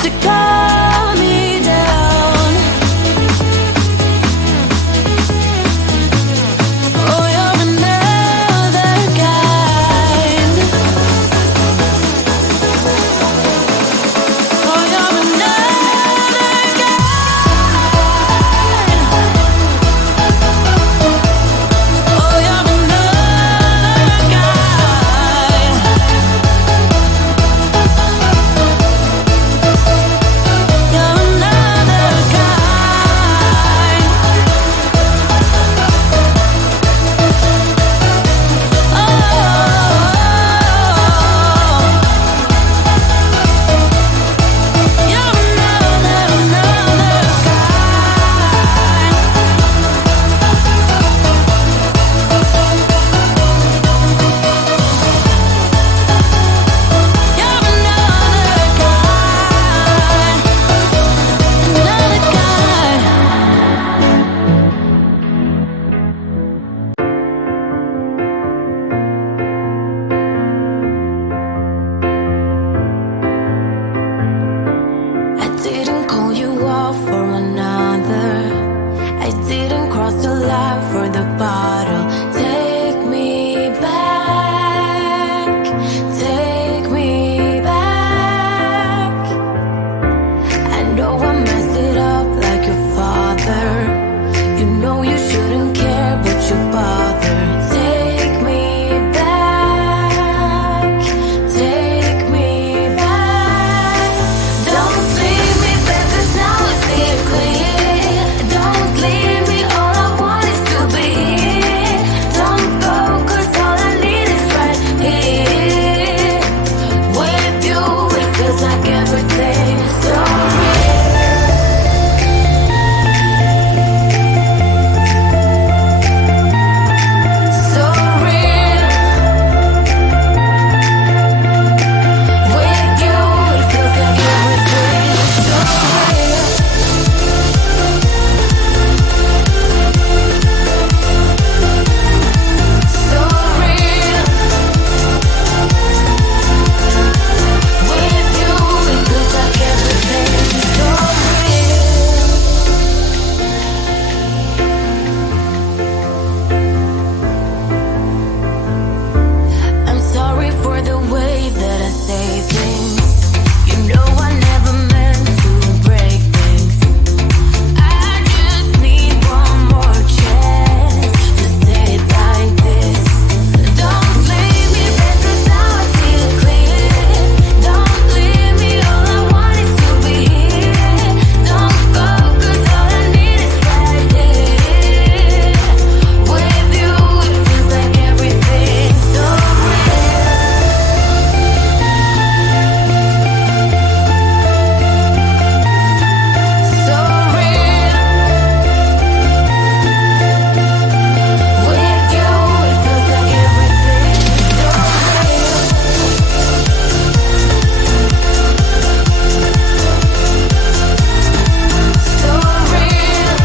to calm me down. Oh, you're another kind. Oh, you're another kind. Oh, you're another guy. You're another kind. Oh, you're another I didn't call you off for another. I didn't cross the line for the bottle. Take me back. Take me back. I know I messed it up like your father. You know you shouldn't care, but you bother. Take me back. Take me back. Don't leave me back, 'cause now I see it clear. Don't leave me, all I want is to be here. Don't go, 'cause all I need is right here. With you, it feels like everything is so real. So real. With you, it feels like everything is so real. So real. With you, it feels like everything is so real. I'm sorry for the way that I say things. You know I never meant to break things. I just need one more chance to say it like this. Don't leave me back, 'cause now I see it clear. Don't leave me, all I want is to be here. Don't go, 'cause all I need is right here. With you, it feels like everything's so real. So real. With you, it feels like everything's so real. So real.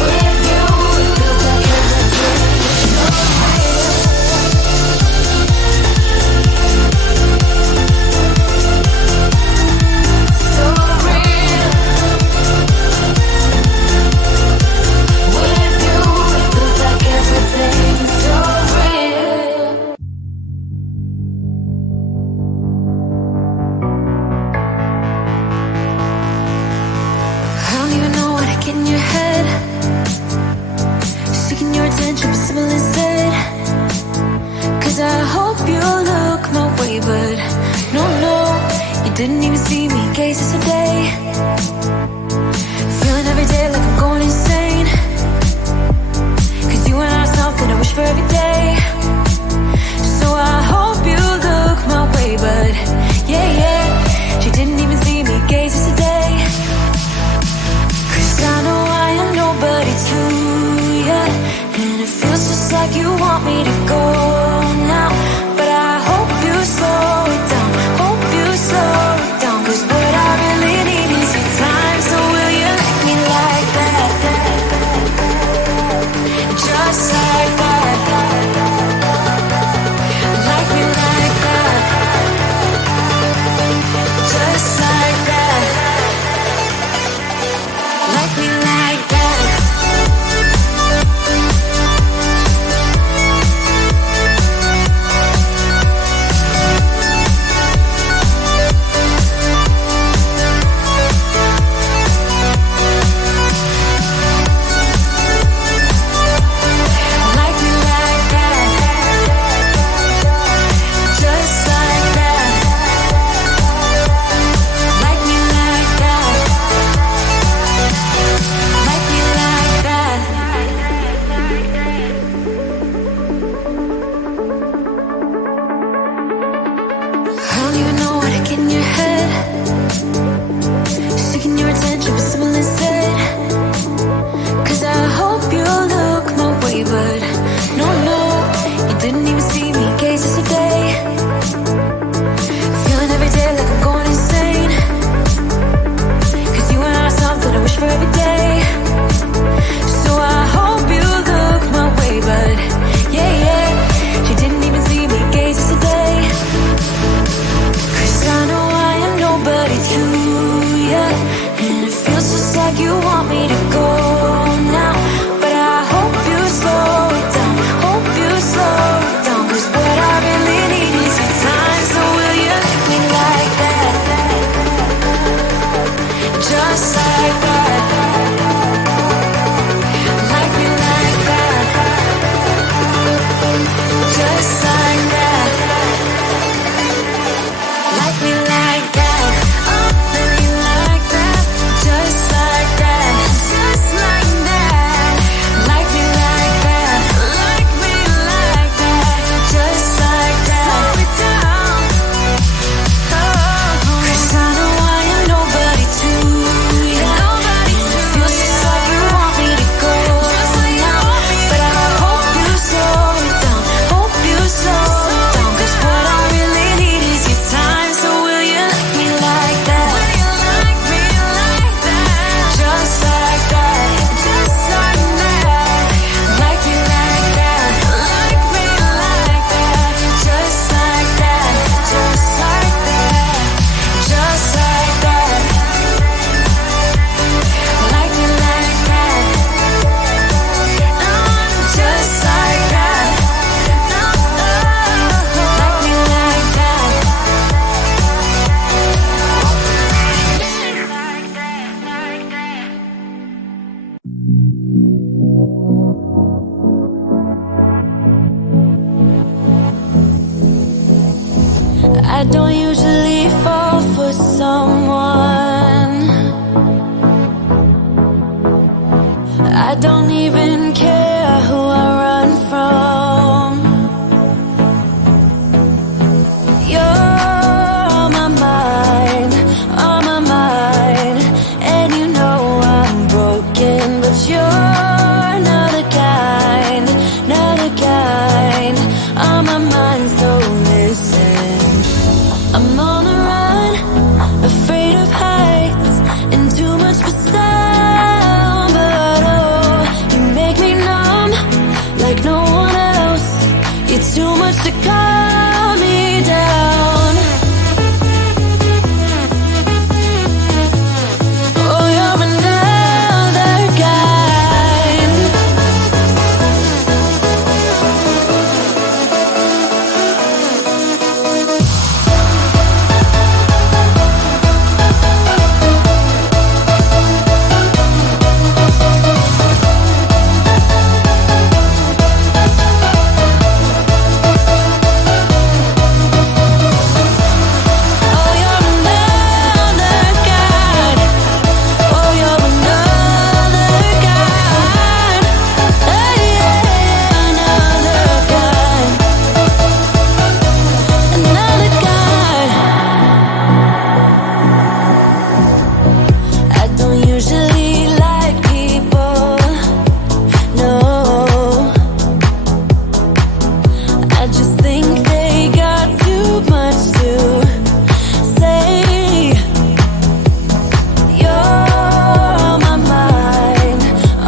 With you, it feels like everything's so real. So real. With you, it feels like everything's so real. I don't even know what I get in your head. Seeking your attention, but simple instead. 'Cause I hope you look my way, but no, you didn't even see me. Gaze yesterday. Feeling every day like I'm going insane. 'Cause you and I are something I wish for every day. So I hope you look my way, but yeah, you didn't even see me. Gaze yesterday. 'Cause I know I am nobody to ya, and it feels just like you want me to go now. But I hope you slow it down. Hope you slow it down. 'Cause what I really need is your time. So will you like me like that? Just like that. Like me like that. don't usually fall for someone. I don't even care who I run from. You're on my mind, on my mind. And you know I'm broken, but you're not the kind, not the kind. On my mind, so listen. I'm on the run, afraid of heights, and too much for sound. But oh, you make me numb, like no one else. You're too much to calm me down. Oh, you're another kind. Oh, you're another kind. Oh, you're another kind. Oh, yeah, another kind. Another kind. I don't usually like people, no. I just think they got too much to say. You're on my mind,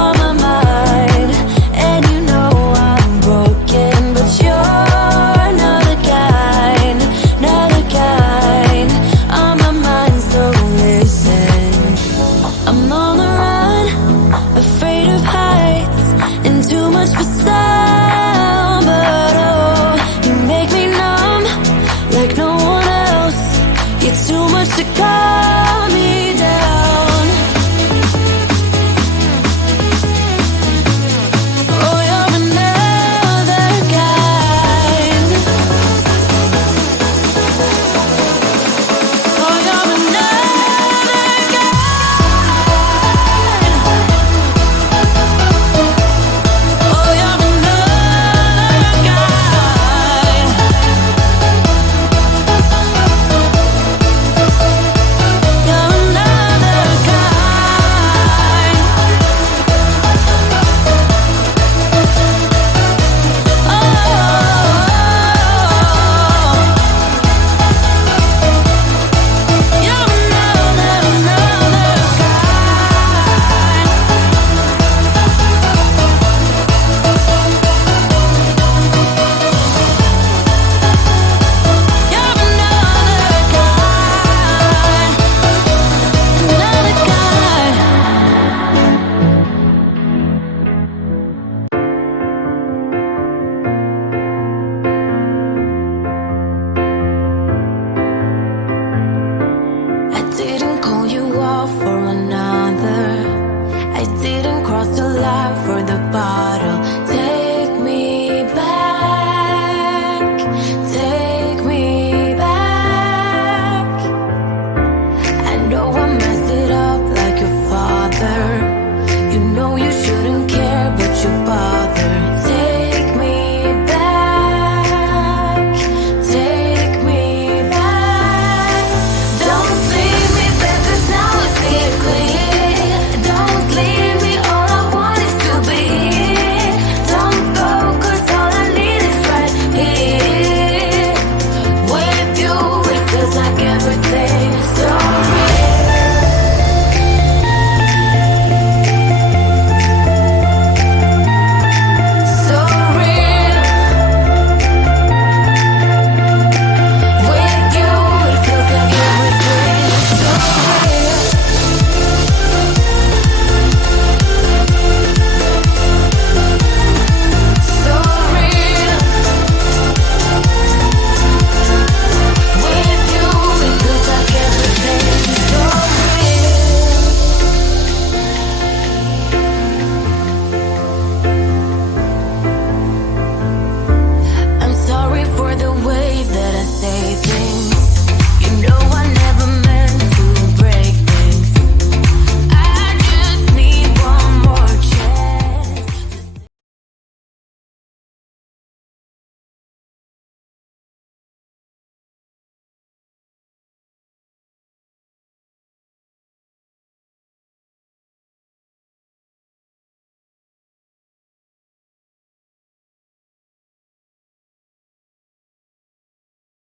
on my mind. And you know I'm broken, but you're not the kind, not the kind. On my mind, so listen. I'm on the run, afraid of heights, and too much for sound. But oh, you make me numb, like no one else. You're too much to calm me